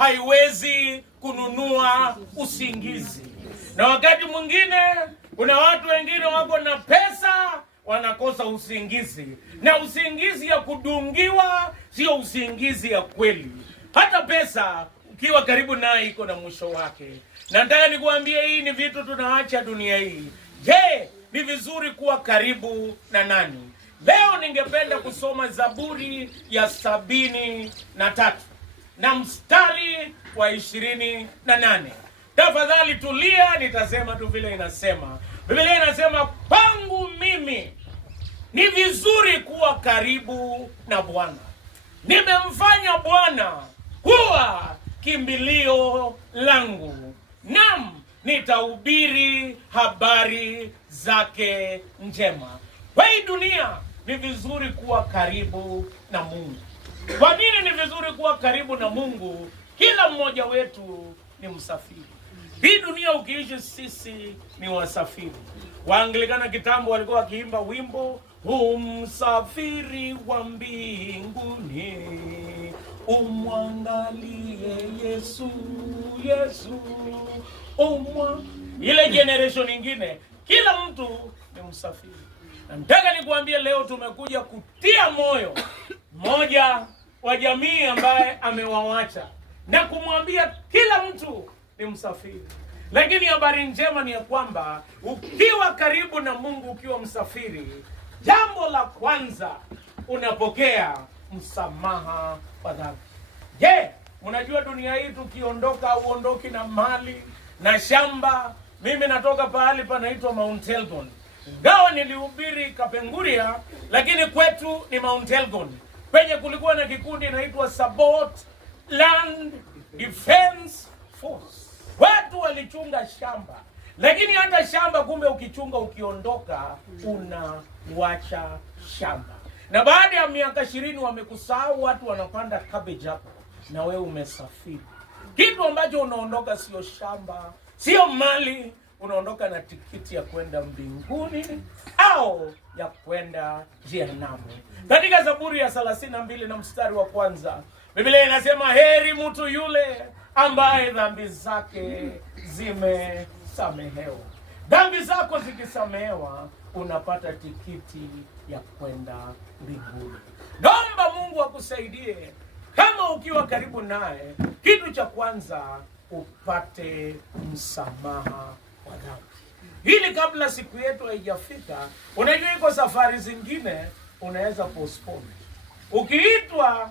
haiwezi kununua usingizi. Na wakati mwingine kuna watu wengine wako na pesa wanakosa usingizi, na usingizi ya kudungiwa sio usingizi ya kweli. Hata pesa ukiwa karibu naye iko na mwisho wake. Na nataka nikuambie, hii ni vitu tunaacha dunia hii. Je, ni vizuri kuwa karibu na nani? Leo ningependa kusoma Zaburi ya 73 na mstari wa 28. Tafadhali tulia, nitasema tu vile inasema. Biblia inasema, pangu mimi ni vizuri kuwa karibu na Bwana. Nimemfanya Bwana kuwa kimbilio langu. Naam, nitahubiri habari zake njema. Kwa hii dunia ni vizuri kuwa karibu na Mungu. Kwa nini ni vizuri kuwa karibu na Mungu? Kila mmoja wetu ni msafiri. Hii dunia ukiishi, sisi ni wasafiri. Waanglikana kitambo walikuwa wakiimba wimbo, umsafiri wa mbinguni, umwangalie Yesu, Yesu, ile generation nyingine, kila mtu ni msafiri. Na nataka nikuambie leo tumekuja kutia moyo mmoja wa jamii ambaye amewawacha, na kumwambia kila mtu ni msafiri. Lakini habari njema ni ya kwamba ukiwa karibu na Mungu, ukiwa msafiri, jambo la kwanza unapokea msamaha wa dhambi. Je, mnajua dunia hii tukiondoka uondoki na mali na shamba? Mimi natoka pahali panaitwa Mount Elgon. Ingawa nilihubiri Kapenguria, lakini kwetu ni Mount Elgon, penye kulikuwa na kikundi inaitwa Sabot Land Defense Force. Watu walichunga shamba, lakini hata shamba kumbe ukichunga ukiondoka unawacha shamba. Na baada ya miaka 20 wamekusahau, watu wanapanda cabbage hapo, na wewe umesafiri. Kitu ambacho unaondoka sio shamba, sio mali, unaondoka na tikiti ya kwenda mbinguni au ya kwenda jehanamu. Katika Zaburi ya 32 na mstari wa 1, Biblia inasema, heri mtu yule ambaye dhambi zake zimesamehewa. Dhambi zako zikisamehewa, unapata tikiti ya kwenda mbinguni. Naomba Mungu akusaidie, kama ukiwa karibu naye, kitu cha kwanza upate msamaha wa dhambi. Hili kabla siku yetu haijafika. Unajua iko safari zingine unaweza postpone. Ukiitwa